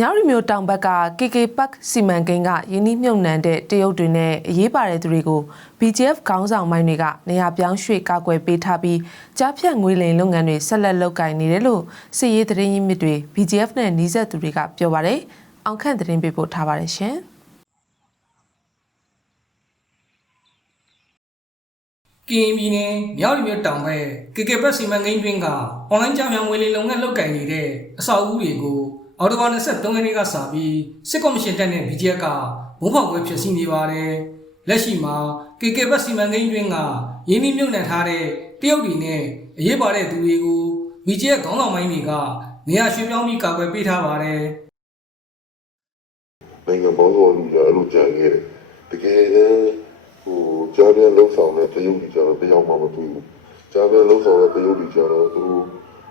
မြောက်ရီမျိုးတောင်ဘက်က KK Park စီမံကိန်းကယင်းနှိမ့်မြုံနှံတဲ့တရုတ်တွေနဲ့အရေးပါတဲ့သူတွေကို BGF ခေါင်းဆောင်ပိုင်းတွေကနေရာပြောင်းရွှေ့ကာကွယ်ပေးထားပြီးကြားဖြတ်ငွေလိမ်လုပ်ငန်းတွေဆက်လက်လုပ်ကိုင်နေတယ်လို့စစ်ရေးသတင်းရင်းမြစ်တွေ BGF နဲ့နှီးဆက်သူတွေကပြောပါတယ်။အောင်ခန့်သတင်းပေးပို့ထားပါတယ်ရှင်။ကရင်ပြည်နယ်မြောက်ရီမြို့တောင်ဘက် KK ဘက်စီမံကိန်းတွင်ကအွန်လိုင်းကြောင်မြန်ငွေလိမ်လုပ်ငန်းလုပ်ကိုင်နေတဲ့အဆောက်အဦတွေကို အော်တိုဘာ23ရက်နေ့ကစပြီးစစ်ကော်မရှင်တပ်နဲ့ BGF ကဘုံဖောက်ကွဲဖျက်ဆီးနေပါတယ်။လက်ရှိမှာ KK ဘက်စီမံကိန်းတွင်ကရင်းနှီးမြှုပ်နှံထားတဲ့တရုတ်တွေနဲ့အရေးပါတဲ့သူတွေကို BGF ခေါင်းဆောင်ပိုင်းတွေကနေရာရွှေ့ပြောင်းပြီးကာကွယ်ပေးထားပါတယ်။နိုင်ငံပေါင်းစုံလူကြီးအဲ့လိုကြံခဲ့တယ်တကယ်လည်းဟိုကြားပြန်လှုပ်ဆောင်တဲ့တရုတ်ကြီးကျတော့တယောက်မှမတွေ့ဘူးကြားပြန်လှုပ်ဆောင်တဲ့တရုတ်ကြီးကျတော့သူတို့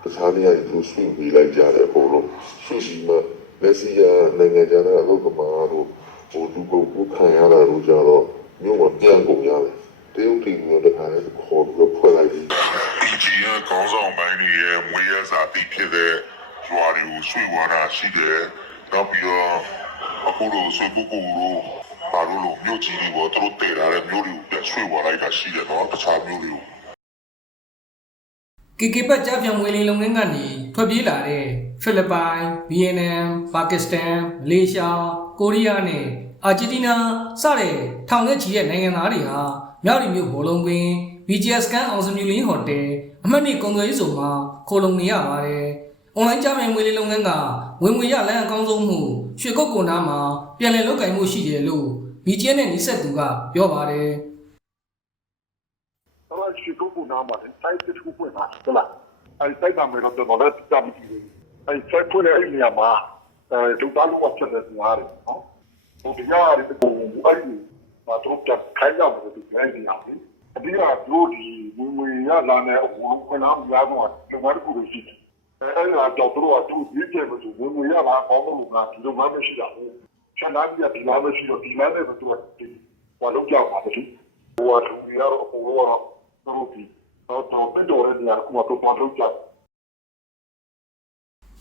တခြားနေရာကြီးသူဆွင့်ပြီးလိုက်ကြတယ်အကုန်လုံးဆွင့်ပြီးမှလက်စီယာနိုင်ငံခြားကအလုပ်သမားတို့ဟိုလူကုန်ကူးခံရတာတို့ကြတော့မြို့မှာပြန်ကုန်ရတယ်တရုတ်ပြည်မျိုးတခါလည်းခေါ်ပြီးဖွဲ့လိုက်ပြီး PGN ခေါင်းဆောင်ပိုင်းတွေရဲ့မွေးရစာတိဖြစ်တဲ့ရွာတွေကိုဆွေးဝါတာရှိတယ်။နောက်ပြီးတော့အခုလိုဆွေးပုဂ္ဂိုလ်တို့ဘာလို့လို့မြို့ကြီးတွေပေါ်သူတို့တည်လာတဲ့မြို့တွေကိုပြန်ဆွေးဝါလိုက်တာရှိတယ်နော်တခြားမြို့တွေကို KK ဘတ်ကြားပြန်ငွေလိမ်လုပ်ငန်းကနေထွက်ပြေးလာတဲ့ဖိလစ်ပိုင်၊ဗီယက်နမ်၊ပါကစ္စတန်၊မလေးရှား၊ကိုရီးယားနဲ့အာဂျင်တီနာစတဲ့ထောင်နဲ့ချီတဲ့နိုင်ငံသားတွေဟာမြောက်ရီမြို့ဘောလုံးကွင်း BGS ကန်အောင်စမြူလင်းဟိုတယ်အမှတ်နှစ်ကုန်သွယ်ရေးဆိုမှာခိုလုံနေရပါတယ်။ online ကြားပြန်ငွေလိမ်လုပ်ငန်းကဝင်ငွေရလမ်းအကောင်းဆုံးမှုရွှေကုတ်ကုန်းနားမှာပြန်လည်လုပ်ကင်မှုရှိတယ်လို့ BGS နဲ့နှိစက်သူကပြောပါတယ်။တော့ ရှိကုကူနာမှာစိုက်တစ်ခုပွင့်လာတယ်လားအဲစိုက်တာမျိုးတော့တော့လည်းတမ်းကြည့်တယ်အဲစိုက်ဖွင့်တဲ့အဲ့နေရာမှာအဲဒုသားလို့ဖြစ်တဲ့နေရာတွေနော်ဟိုတရားရတဲ့ပုံအဲ့ဒီမှာတော့တခိုင်းရလို့ဒီနေရာကြီးအဒီကတို့ဒီဝင်ဝင်ရလာတဲ့အဝန်ခွင့်အားများတော့ဒီမှာကူရှိတယ်အဲအဲ့ဒါတော့တို့ကသူဒီကျေမသူဝင်ဝင်ရလာပေါင်းလို့ကဒီလိုမှမရှိတာဘူးချက်လာပြီးဒီမှာမရှိတော့ဒီမှာလည်းသူကဒီဘာလို့ကြောက်ပါလဲဟိုကသူရတော့ဟိုတော့တို့ဒီတော့ တော့ပြတော်တဲ့နေရာကတော့ဘာလို့ကြောက်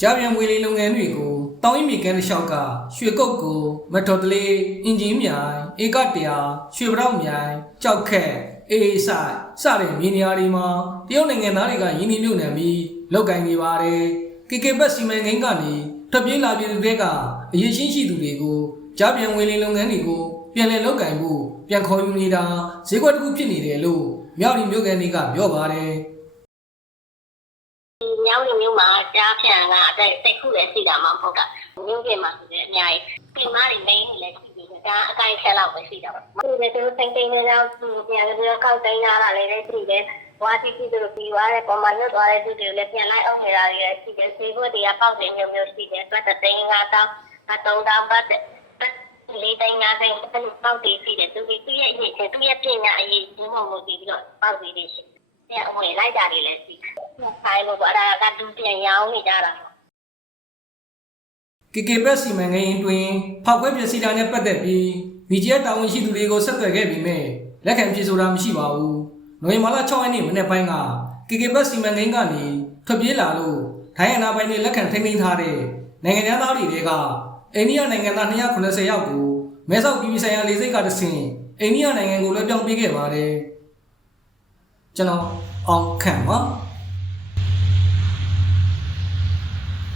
ကြားပြန်ဝေးလေးလုပ်ငန်းတွေကိုတောင်းရင်မြေကန်းတစ်လျှောက်ကရွှေကုတ်ကိုမက်တော်တလေးအင်ဂျင်မြိုင်ဧကတရာရွှေပြောက်မြိုင်ကြောက်ခက်အေးဆိုင်စတဲ့မြေနေရာတွေမှာတရုတ်နိုင်ငံသားတွေကရင်းနှီးမြှုပ်နှံပြီးလောက်ကင်နေပါတယ်။ KK ဘတ်စီမံကိန်းကနေထွက်ပြေးလာပြည်သူတွေကအရေးရှိရှိသူတွေကိုကြားပြန်ဝေးလေးလုပ်ငန်းတွေကို ပြန်လည်လောက်ကင်ဖို့ပြန်ခေါ်ယူနေတာဈေးကွက်တစ်ခုဖြစ်နေတယ်လို့မြောက်ရီမြို့ကန်တွေကပြောပါတယ်။မြောင်းနေမျိုးမှာကြားဖြန့်ကအတိုက်စိတ်ခုလည်းရှိတာမှမဟုတ်တာမျိုးပြင်မှာဆိုလည်းအများကြီးပြင်မတွေမင်းတွေလည်းရှိသေးတယ်ဒါအကိုင်ချက်လောက်ပဲရှိတာပါသူလည်းသူစိတ်တိမ်နေတော့သူပြန်ပြီးတော့ကောက်တိုင်းလာတာလည်းရှိတယ်ဝါစီစီတို့ပြီးသွားတဲ့ပုံမှန်လွတ်သွားတဲ့သူတွေလည်းပြန်လိုက်အောင်နေတာတွေလည်းရှိတယ်ဈေးဘုတ်တွေကပေါက်တယ်မျိုးမျိုးရှိတယ်တွက်တဲ့တင်းငါတောင်းအတုံးတောင်းပတ်တဲ့ လေးတိုင်းငါတိုင်းပေါက်တယ်ရှိတယ်သူကသူရဲ့အရေးချင်းသူရဲ့ပညာအရေးဒီမှာမို့ပြီးတော့ပေါက်ပြီးနေရှိတယ်။အဲဝင်လိုက်တာတွေလည်းရှိတယ်။ဆိုင်လို့ကအဲ့ဒါကဒူပြန်ရောင်းနေကြတာ။ KK ဘက်စီမံကိန်းအတွင်းဖောက်ခွဲပျက်စီးတာနဲ့ပတ်သက်ပြီး VGF တာဝန်ရှိသူတွေကိုဆက်သွယ်ခဲ့ပြီးမြဲလက်ခံဖြေဆိုတာမရှိပါဘူး။နိုဝင်ဘာလ6ရက်နေ့မနေ့ပိုင်းက KK ဘက်စီမံကိန်းကနေထွက်ပြေးလာလို့ဒိုင်းအနာပိုင်းတွေလက်ခံထိန်းသိမ်းထားတဲ့နိုင်ငံသားတွေကအိန္ဒိယနိုင်ငံသား290ယောက်ကို မဲဆောက်ပြည်ပြည်ဆိုင်ရာလေဆိပ်ကတဆင့်အိန္ဒိယနိုင်ငံကိုလွှဲပြောင်းပေးခဲ့ပါတယ်။ကျွန်တော်အောင်ခန့်ပါ